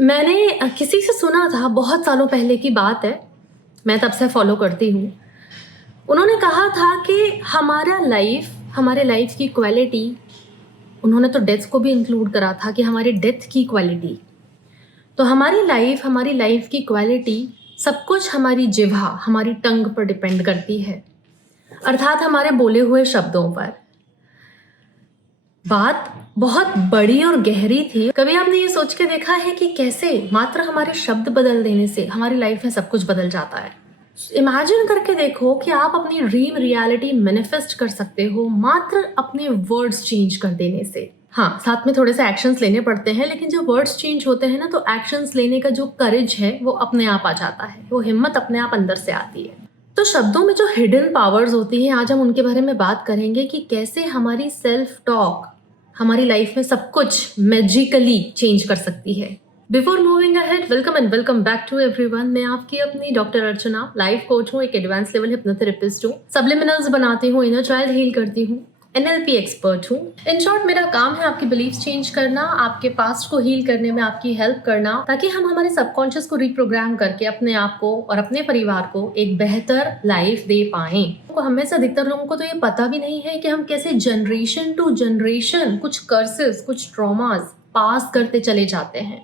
मैंने किसी से सुना था, बहुत सालों पहले की बात है, मैं तब से फॉलो करती हूँ। उन्होंने कहा था कि हमारे लाइफ की क्वालिटी, उन्होंने तो डेथ को भी इंक्लूड करा था कि हमारी डेथ की क्वालिटी। तो हमारी लाइफ की क्वालिटी सब कुछ हमारी जिह्वा, हमारी टंग पर डिपेंड करती है, अर्थात हमारे बोले हुए शब्दों पर। बात बहुत बड़ी और गहरी थी। कभी आपने ये सोच के देखा है कि कैसे मात्र हमारे शब्द बदल देने से हमारी लाइफ में सब कुछ बदल जाता है? इमेजिन करके देखो कि आप अपनी ड्रीम रियलिटी मैनिफेस्ट कर सकते हो मात्र अपने वर्ड्स चेंज कर देने से। हाँ, साथ में थोड़े से एक्शंस लेने पड़ते हैं, लेकिन जब वर्ड्स चेंज होते हैं ना, तो एक्शंस लेने का जो करेज है वो अपने आप आ जाता है, वो हिम्मत अपने आप अंदर से आती है। तो शब्दों में जो हिडन पावर्स होती हैं, आज हम उनके बारे में बात करेंगे कि कैसे हमारी सेल्फ टॉक हमारी लाइफ में सब कुछ मैजिकली चेंज कर सकती है। Before moving ahead, welcome and welcome back to everyone. मैं आपकी अपनी डॉक्टर अर्चना, लाइफ कोच हूँ, एक एडवांस लेवल हिप्नोथेरेपिस्ट हूँ, सब्लिमिनल्स बनाती हूँ, इनर चाइल्ड हील करती हूँ, NLP एक्सपर्ट हूँ। इन शॉर्ट, मेरा काम है आपकी बिलीफ्स चेंज करना, आपके पास्ट को हील करने में आपकी हेल्प करना, ताकि हम हमारे सबकॉन्शियस को रिप्रोग्राम करके अपने आप को और अपने परिवार को एक बेहतर लाइफ दे पाएं। तो हम में से अधिकतर लोगों को तो ये पता भी नहीं है कि हम कैसे जनरेशन टू जनरेशन कुछ कर्सेस, कुछ ट्रॉमास पास करते चले जाते हैं।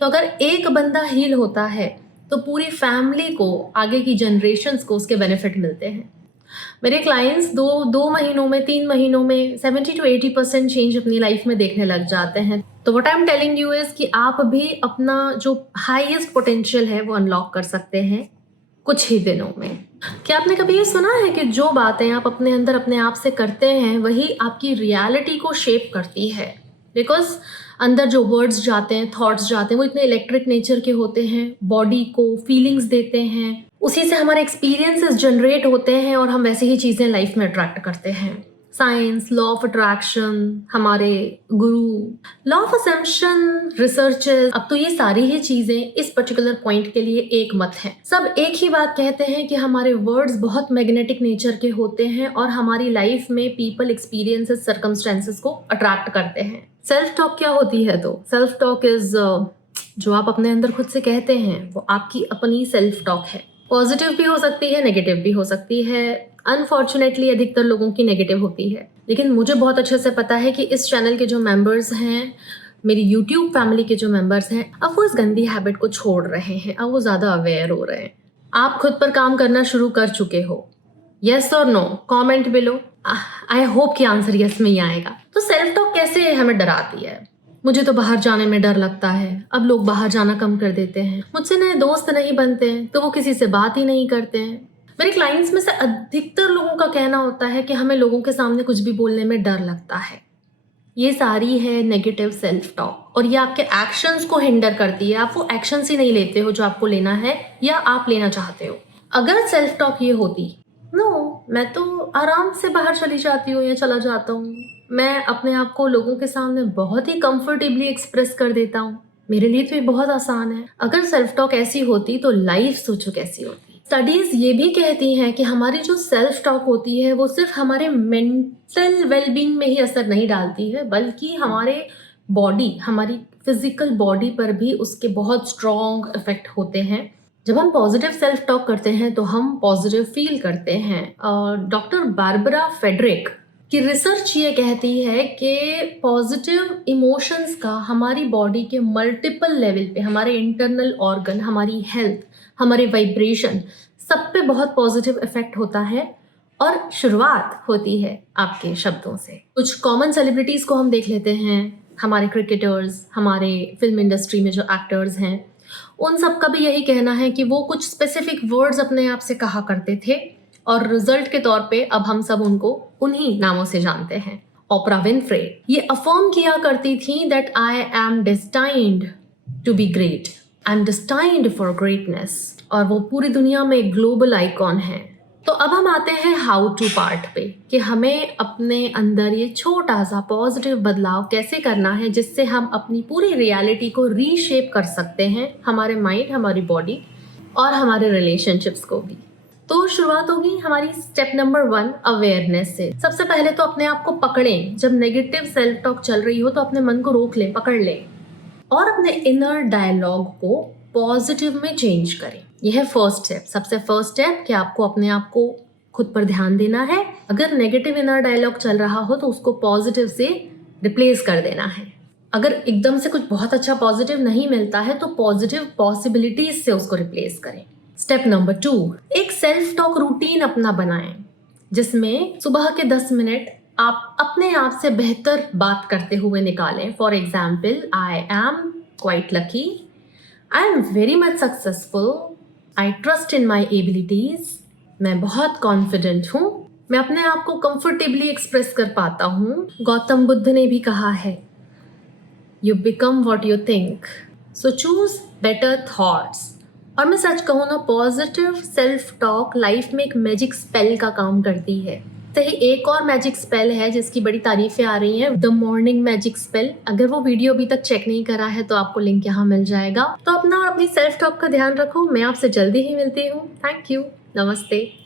तो अगर एक बंदा हील होता है तो पूरी फैमिली को, आगे की जनरेशन्स को उसके बेनिफिट मिलते हैं। मेरे क्लाइंट्स दो महीनों में, 3 महीनों में 70 to 80% चेंज अपनी लाइफ में देखने लग जाते हैं। तो what I am telling you is कि आप भी अपना जो हाईएस्ट पोटेंशियल है वो अनलॉक कर सकते हैं कुछ ही दिनों में। क्या आपने कभी ये सुना है कि जो बातें आप अपने अंदर अपने आप से करते हैं वही आपकी रियलिटी को शेप करती है? बिकॉज अंदर जो वर्ड्स जाते हैं, थॉट्स जाते हैं, वो इतने इलेक्ट्रिक नेचर के होते हैं, बॉडी को फीलिंग्स देते हैं, उसी से हमारे एक्सपीरियंसेस जनरेट होते हैं और हम वैसे ही चीज़ें लाइफ में अट्रैक्ट करते हैं। साइंस, लॉ ऑफ अट्रैक्शन, हमारे गुरु, लॉ ऑफ असम्पशन, रिसर्चेस, अब तो ये सारी ही चीजें इस पर्टिकुलर पॉइंट के लिए एक मत है। सब एक ही बात कहते हैं कि हमारे वर्ड्स बहुत मैग्नेटिक नेचर के होते हैं और हमारी लाइफ में पीपल, एक्सपीरियंसेस, सर्कमस्टेंसेस को अट्रैक्ट करते हैं। सेल्फ टॉक क्या होती है? तो सेल्फ टॉक इज जो आप अपने अंदर खुद से कहते हैं वो आपकी अपनी सेल्फ टॉक है। पॉजिटिव भी हो सकती है, नेगेटिव भी हो सकती है। अनफॉर्चुनेटली अधिकतर लोगों की नेगेटिव होती है, लेकिन मुझे बहुत अच्छे से पता है कि इस चैनल के जो मेंबर्स हैं, मेरी यूट्यूब फैमिली के जो मेंबर्स हैं, अब वो इस गंदी हैबिट को छोड़ रहे हैं, अब वो ज़्यादा अवेयर हो रहे हैं। आप खुद पर काम करना शुरू कर चुके हो? येस और no comment below. I hope कि आंसर यस में ही आएगा। तो सेल्फ टॉक कैसे हमें डराती है? मुझे तो बाहर जाने में डर लगता है, अब लोग बाहर जाना कम कर देते हैं, मुझसे नए दोस्त नहीं बनते हैं, तो वो किसी से बात ही नहीं करते हैं। मेरे क्लाइंट्स में से अधिकतर लोगों का कहना होता है कि हमें लोगों के सामने कुछ भी बोलने में डर लगता है। ये सारी है नेगेटिव सेल्फ टॉक, और ये आपके एक्शंस को हिंडर करती है। आप वो एक्शंस ही नहीं लेते हो जो आपको लेना है या आप लेना चाहते हो। अगर सेल्फ टॉक ये होती, नो, मैं तो आराम से बाहर चली जाती हूँ या चला जाता हूँ, मैं अपने आप को लोगों के सामने बहुत ही कंफर्टेबली एक्सप्रेस कर देता हूँ, मेरे लिए तो ये बहुत आसान है। अगर सेल्फ टॉक ऐसी होती तो लाइफ सोचो कैसी होती। स्टडीज ये भी कहती हैं कि हमारी जो सेल्फ टॉक होती है वो सिर्फ हमारे मेंटल वेलबींग में ही असर नहीं डालती है, बल्कि हमारे बॉडी, हमारी फिजिकल बॉडी पर भी उसके बहुत स्ट्रॉन्ग इफेक्ट होते हैं। जब हम पॉजिटिव सेल्फ टॉक करते हैं तो हम पॉजिटिव फील करते हैं। डॉक्टर बारबरा फेडरिक की रिसर्च ये कहती है कि पॉजिटिव इमोशंस का हमारी बॉडी के मल्टीपल लेवल पे, हमारे इंटरनल ऑर्गन, हमारी हेल्थ, हमारे वाइब्रेशन, सब पे बहुत पॉजिटिव इफेक्ट होता है। और शुरुआत होती है आपके शब्दों से। कुछ कॉमन सेलिब्रिटीज को हम देख लेते हैं, हमारे क्रिकेटर्स, हमारे फिल्म इंडस्ट्री में जो एक्टर्स हैं, उन सब का भी यही कहना है कि वो कुछ स्पेसिफिक वर्ड्स अपने आप से कहा करते थे और रिजल्ट के तौर पे अब हम सब उनको उन्हीं नामों से जानते हैं। ओपरा विनफ्रे ये अफर्म किया करती थी that I am destined to be great, I am destined for greatness, और वो पूरी दुनिया में एक ग्लोबल आइकॉन है। तो अब हम आते हैं हाउ टू पार्ट पे कि हमें अपने अंदर ये छोटा सा पॉजिटिव बदलाव कैसे करना है जिससे हम अपनी पूरी रियलिटी को रीशेप कर सकते हैं, हमारे माइंड, हमारी बॉडी और हमारे रिलेशनशिप्स को भी। तो शुरुआत होगी हमारी स्टेप नंबर 1, अवेयरनेस से। सबसे पहले तो अपने आप को पकड़ें। जब नेगेटिव सेल्फ टॉक चल रही हो तो अपने मन को रोक लें, पकड़ लें। और अपने इनर डायलॉग को पॉजिटिव में चेंज करें। यह है फर्स्ट स्टेप। सबसे फर्स्ट स्टेप कि आपको अपने आप को खुद पर ध्यान देना है। अगर नेगेटिव इनर डायलॉग चल रहा हो तो उसको पॉजिटिव से रिप्लेस कर देना है। अगर एकदम से कुछ बहुत अच्छा पॉजिटिव नहीं मिलता है तो पॉजिटिव पॉसिबिलिटीज से उसको रिप्लेस करें। स्टेप नंबर 2, एक सेल्फ टॉक रूटीन अपना बनाएं जिसमें सुबह के 10 मिनट आप अपने आप से बेहतर बात करते हुए निकालें। For example, I am quite lucky, I am very much successful, I trust in my abilities, मैं बहुत कॉन्फिडेंट हूँ, मैं अपने आप को कंफर्टेबली एक्सप्रेस कर पाता हूँ। गौतम बुद्ध ने भी कहा है, you become what you think, so choose better thoughts. और मैं सच कहूँ ना, पॉजिटिव सेल्फ टॉक लाइफ में एक मैजिक स्पेल का काम करती है। सही, एक और मैजिक स्पेल है जिसकी बड़ी तारीफें आ रही हैं, द मॉर्निंग मैजिक स्पेल। अगर वो वीडियो अभी तक चेक नहीं करा है तो आपको लिंक यहाँ मिल जाएगा। तो अपना और अपनी सेल्फ टॉक का ध्यान रखो। मैं आपसे जल्दी ही मिलती हूँ। Thank you. नमस्ते।